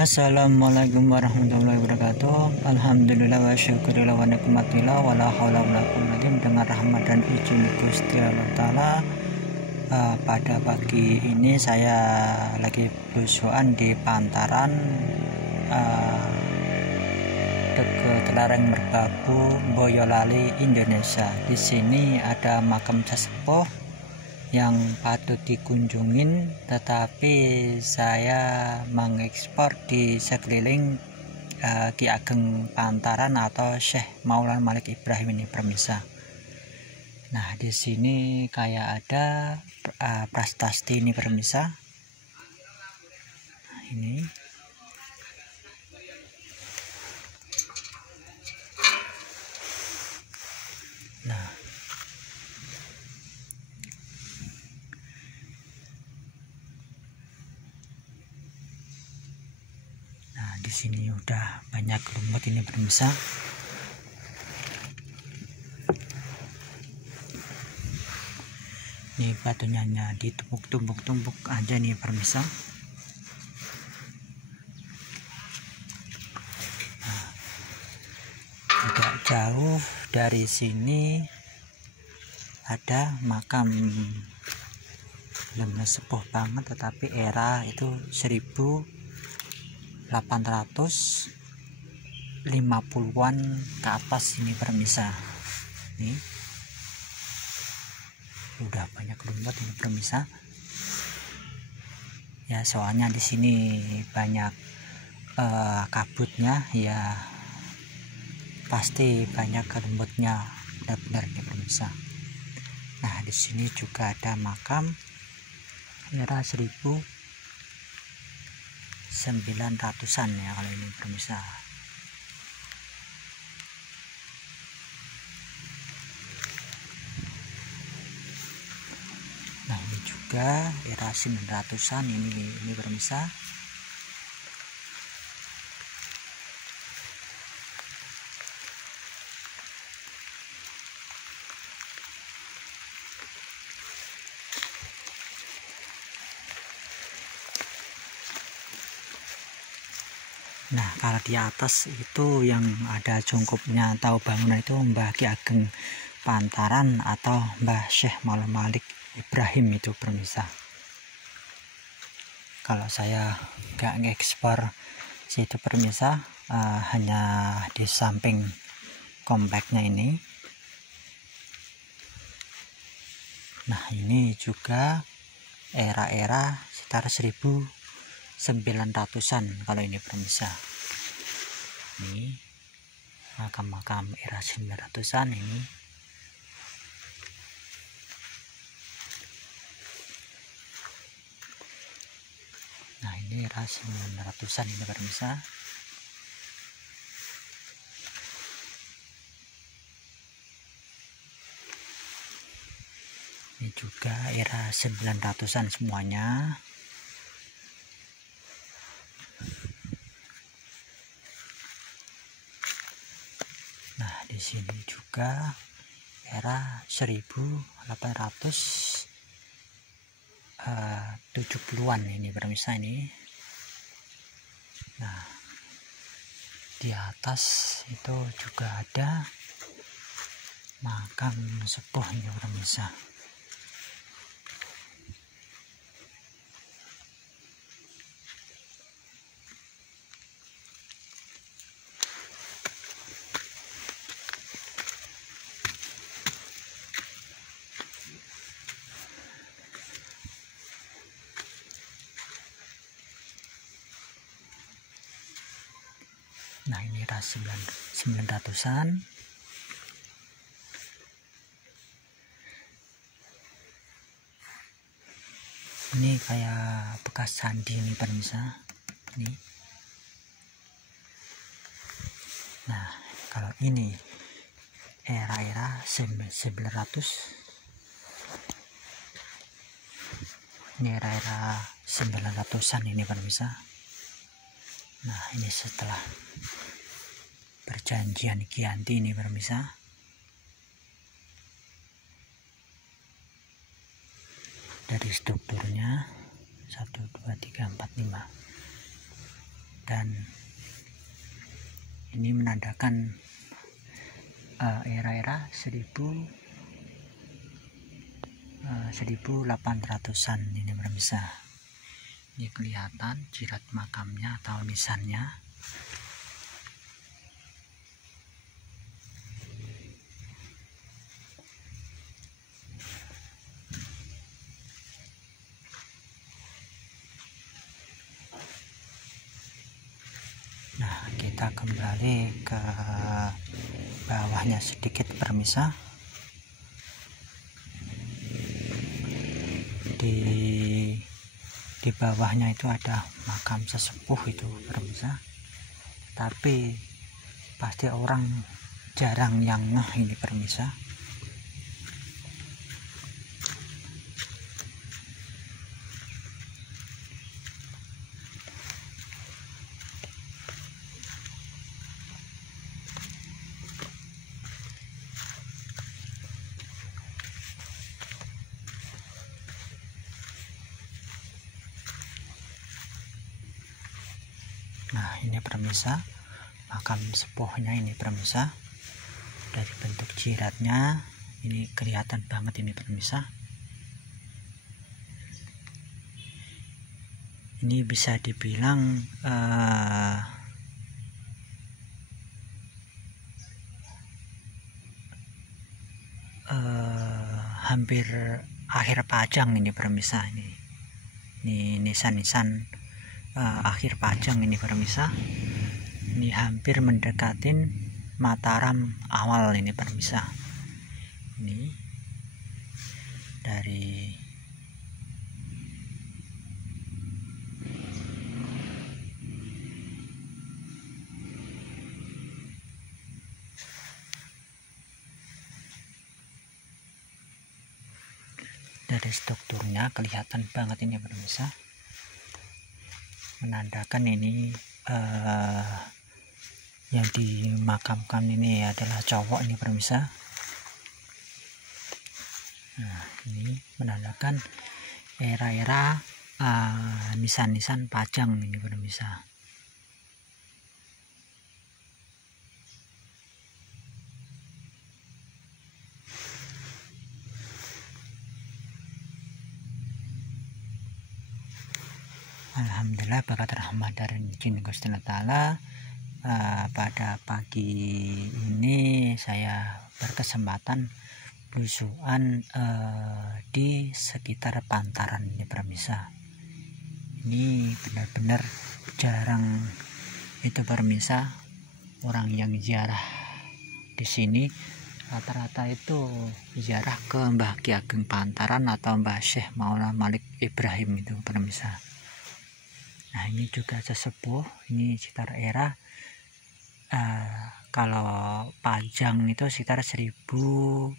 Assalamualaikum warahmatullahi wabarakatuh. Alhamdulillah wa syukurillah wa nikmatillah wa la haula wa la quwwata dengan rahmat dan izin Gusti Allah Ta'ala. Pada pagi ini saya lagi belusuan di Pantaran dekat lereng Merbabu, Boyolali, Indonesia. Di sini ada makam sesepuh yang patut dikunjungin, tetapi saya mengekspor di sekeliling Ki Ageng Pantaran atau Syekh Maulana Malik Ibrahim ini permisa. Nah, di sini kayak ada prasasti ini permisa. Nah, ini. Nah, di sini udah banyak lumut ini permisa. Ini batunya hanya ditumpuk-tumpuk aja nih permisa. Nah, tidak jauh dari sini ada makam belum sepuh banget, tetapi era itu 1850-an ke atas ini permisa. Nih udah banyak lumut ini permisa ya, soalnya di sini banyak kabutnya ya, pasti banyak lumutnya benar-benar ini permisa. Nah, di sini juga ada makam era 1900-an ya kalau ini permisa. Nah, ini juga era 900-an ini permisa. Nah, kalau di atas itu yang ada cungkupnya atau bangunan itu Mbah Ki Ageng Pantaran atau Mbah Syekh Maulana Malik Ibrahim itu permisa. Kalau saya nggak ngekspor situ permisa, hanya di samping kompleknya ini. Nah, ini juga era-era sekitar 1900-an kalau ini permisa. Ini makam-makam era 900-an ini. Nah, ini era 900-an ini permisa. Ini juga era 900-an semuanya. Nah, di sini juga era 1870-an ini permisa ini. Nah, di atas itu juga ada makam sepuh ini permisa. Nah, ini era 900-an. Ini kayak bekas candi ini permisa. Nih. Nah, kalau ini era-era 900, ini era-era 900-an ini permisa. Nah, ini setelah perjanjian Giyanti ini permisa. Dari strukturnya 1, 2, 3, 4, 5 dan ini menandakan era-era 1800-an ini pemirsa. Ini kelihatan jirat makamnya atau nisannya. Nah, kita kembali ke bawahnya sedikit pemirsa. Di bawahnya itu ada makam sesepuh itu pemirsa, tapi pasti orang jarang yang ngeh ini pemirsa. Nah, ini pemirsa, makam sepuhnya ini pemirsa. Dari bentuk jiratnya ini kelihatan banget ini pemirsa. Ini bisa dibilang hampir akhir pajang ini pemirsa. Ini nisan-nisan akhir pajang ini pemirsa. Ini hampir mendekatin Mataram awal ini pemirsa. Ini dari strukturnya kelihatan banget ini pemirsa, menandakan ini yang dimakamkan ini adalah cowok ini pemirsa. Nah, ini menandakan era-era nisan-nisan pajang ini pemirsa. Alhamdulillah berkat rahmat dari Gusti Allah Ta'ala, pada pagi ini saya berkesempatan belusuan di sekitar Pantaran ini pemirsa. Ini benar-benar jarang itu pemirsa orang yang ziarah di sini. Rata-rata itu ziarah ke Mbah Ki Ageng Pantaran atau Mbah Syekh Maulana Malik Ibrahim itu pemirsa. Nah, ini juga sesepuh, ini sekitar era kalau pajang itu sekitar 1500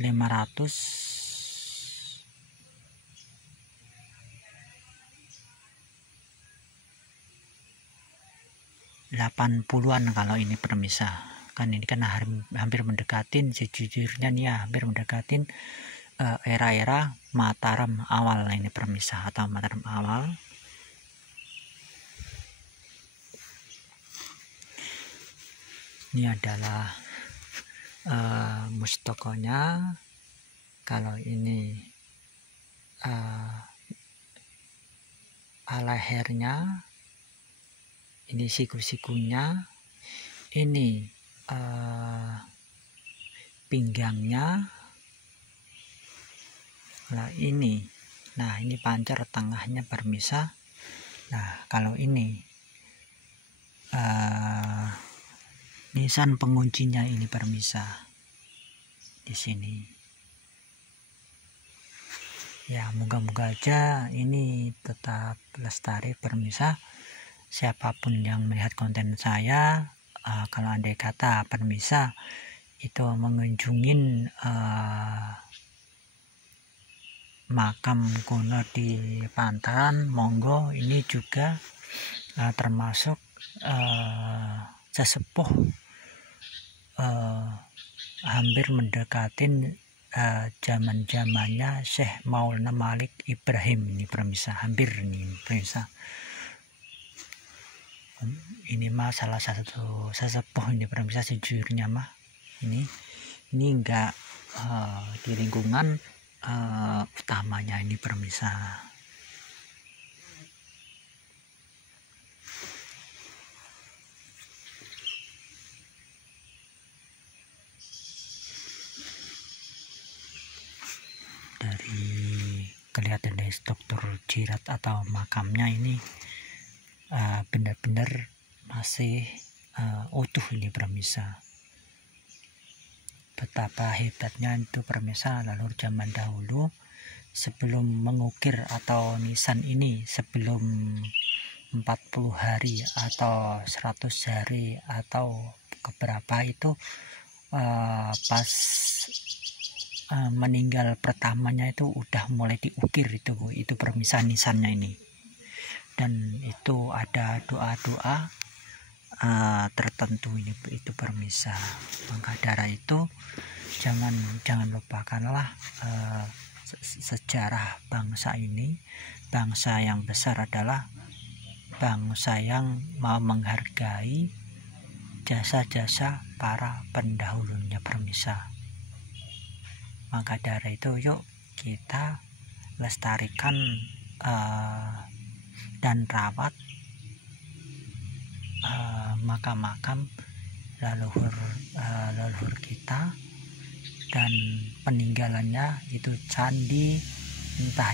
80-an kalau ini pemirsa. Kan ini kan hampir mendekatin, sejujurnya nih ya, hampir mendekatin era-era Mataram awal ini pemirsa, atau Mataram awal. Ini adalah mustokonya. Kalau ini lehernya, ini siku-sikunya, ini pinggangnya, nah ini pancar tengahnya pemirsa. Nah, kalau ini nisan penguncinya ini pemirsa di sini. Ya, moga-moga aja ini tetap lestari pemirsa. Siapapun yang melihat konten saya, kalau andai kata pemirsa itu mengunjungin makam kuno di Pantaran, monggo. Ini juga termasuk sesepuh hampir mendekatin zaman-zamannya Syekh Maulana Malik Ibrahim ini pemirsa, hampir ini pemirsa. ini mah salah satu sesepuh ini permisa, sejujurnya mah ini enggak di lingkungan utamanya ini permisa. Dari kelihatan dari struktur jirat atau makamnya ini benar-benar masih utuh ini permisa. Betapa hebatnya itu permisa leluhur zaman dahulu sebelum mengukir atau nisan ini, sebelum 40 hari atau 100 hari atau keberapa itu pas meninggal pertamanya itu udah mulai diukir itu permisa nisannya ini. Dan itu ada doa-doa tertentu ini itu permisa. Maka darah itu jangan lupakanlah sejarah bangsa ini. Bangsa yang besar adalah bangsa yang mau menghargai jasa-jasa para pendahulunya permisa. Maka dari itu yuk kita lestarikan dan rawat makam-makam leluhur kita, dan peninggalannya itu candi, entah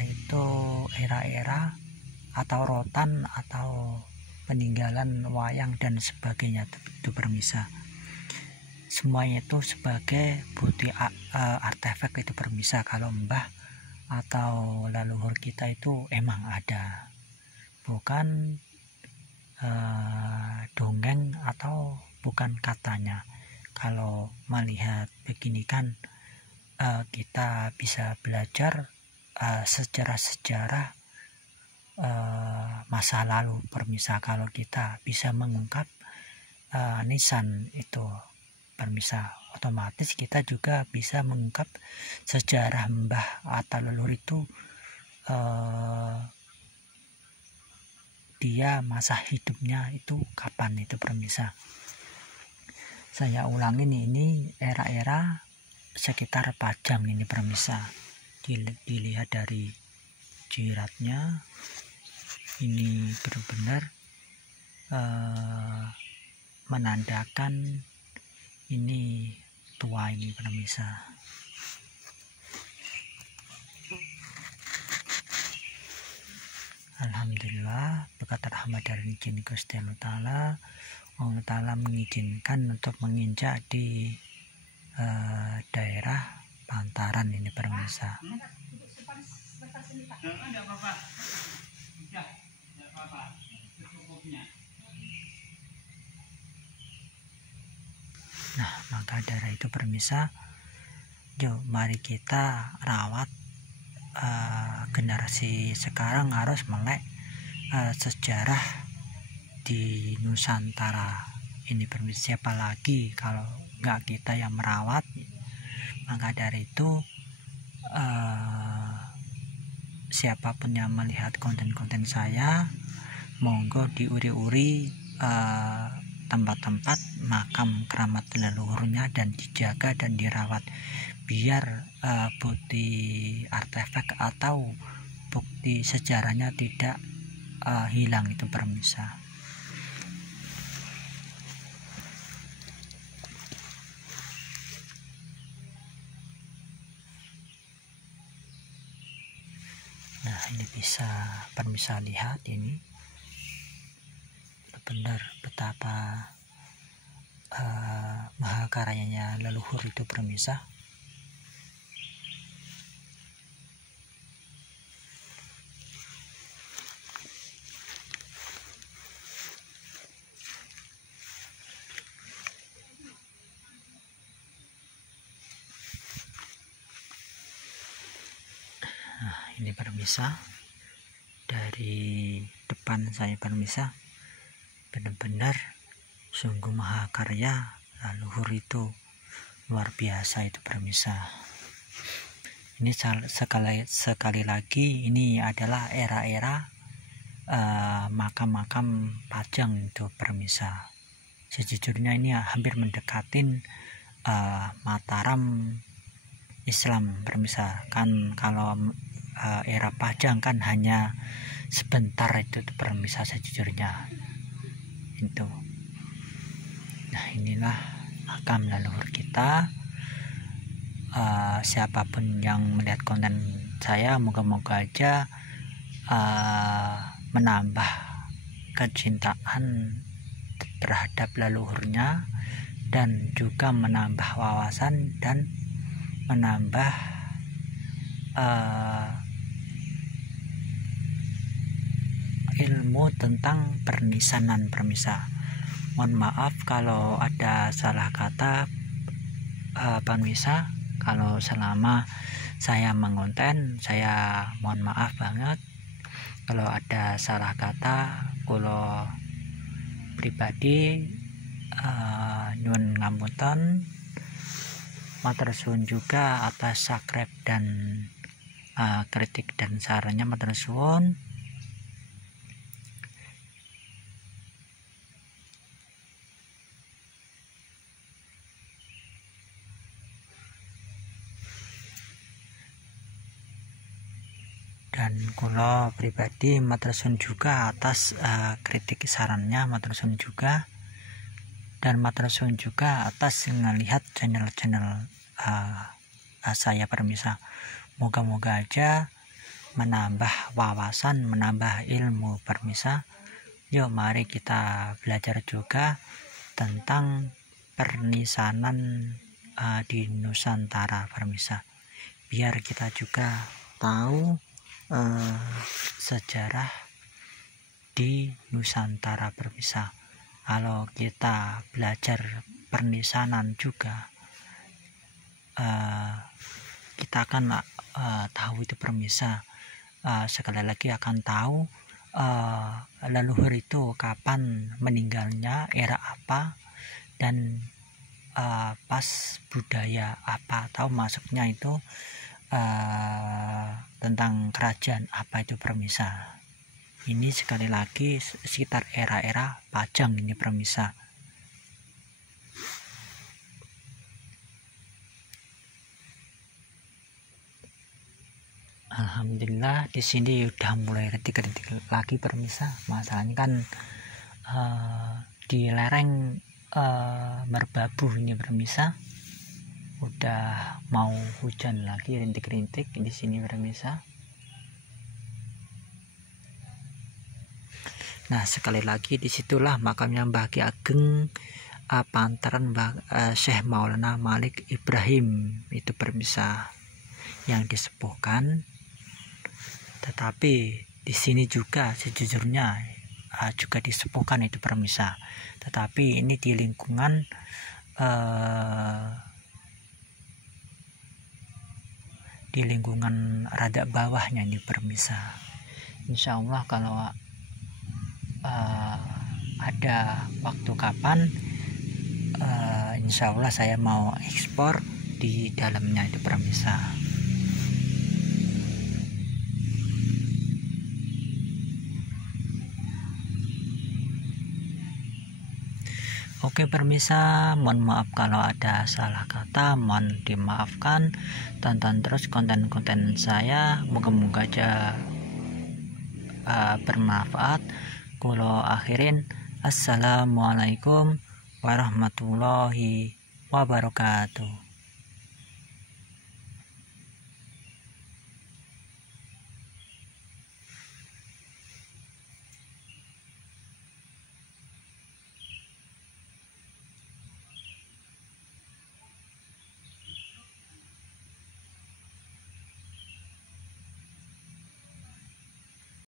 itu era-era atau rotan atau peninggalan wayang dan sebagainya itu permisa. Semuanya itu sebagai bukti artefak itu permisa, kalau mbah atau leluhur kita itu emang ada, bukan dongeng atau bukan katanya. Kalau melihat begini kan kita bisa belajar sejarah-sejarah masa lalu permisa. Kalau kita bisa mengungkap nisan itu permisa, otomatis kita juga bisa mengungkap sejarah mbah atau leluhur itu, dia masa hidupnya itu kapan itu permisa. Saya ulangin, ini era-era sekitar Pajang ini permisa. Dilihat dari jiratnya ini benar-benar menandakan ini tua ini permisa. Alhamdulillah, berkat rahmat dari izin Gusti Allah Ta'ala mengizinkan untuk menginjak di daerah Pantaran ini permisa. Nah, maka dari itu permisa, yuk mari kita rawat generasi sekarang harus melek sejarah di Nusantara ini permisa. Siapa lagi kalau nggak kita yang merawat. Maka dari itu siapapun yang melihat konten-konten saya, monggo diuri-uri tempat-tempat makam keramat leluhurnya dan dijaga dan dirawat, biar bukti artefak atau bukti sejarahnya tidak hilang itu permisa. Nah, ini bisa permisa lihat, ini benar betapa mahakaryanya leluhur itu permisa. Nah, ini permisa dari depan saya permisa, benar-benar sungguh mahakarya leluhur itu luar biasa itu permisa. Ini sekali lagi ini adalah era-era makam-makam Pajang itu permisa. Sejujurnya ini hampir mendekatin Mataram Islam permisa. Kan kalau era Pajang kan hanya sebentar itu permisa sejujurnya itu. Nah, inilah makam leluhur kita. Siapapun yang melihat konten saya, moga-moga aja menambah kecintaan terhadap leluhurnya, dan juga menambah wawasan dan menambah ilmu tentang pernisanan permisa. Mohon maaf kalau ada salah kata permisa. Kalau selama saya mengonten, saya mohon maaf banget kalau ada salah kata. Kalau pribadi nyuwun ngapunten, matur suwun juga atas subscribe dan kritik dan sarannya, matur suwun. Dan kula pribadi matur suwun juga atas kritik sarannya, matur suwun juga. Dan matur suwun juga atas ngelihat channel-channel saya permisa. Moga-moga aja menambah wawasan, menambah ilmu permisa. Yuk mari kita belajar juga tentang pernisanan di Nusantara permisa, biar kita juga tahu sejarah di Nusantara permisa. Kalau kita belajar pernisanan juga, kita akan tahu itu permisa. Sekali lagi akan tahu leluhur itu kapan meninggalnya, era apa, dan pas budaya apa, tahu masuknya itu tentang kerajaan apa itu permisa. Ini sekali lagi sekitar era-era Pajang ini permisa. Alhamdulillah di sini udah mulai retik-retik lagi permisa. Masalahnya kan di lereng Merbabu ini permisa, udah mau hujan lagi, rintik-rintik di sini permisa. Nah, sekali lagi disitulah makamnya Mbah Ki Ageng Pantaran Syekh Maulana Malik Ibrahim itu permisa yang disepuhkan. Tetapi di sini juga sejujurnya juga disepuhkan itu permisa. Tetapi ini di lingkungan rada bawahnya ini permisa. Insya Allah kalau ada waktu kapan, insya Allah saya mau ekspor di dalamnya itu permisa. Oke permisa, mohon maaf kalau ada salah kata, mohon dimaafkan. Tonton terus konten-konten saya, moga-moga aja bermanfaat. Kulo akhirin, assalamualaikum warahmatullahi wabarakatuh.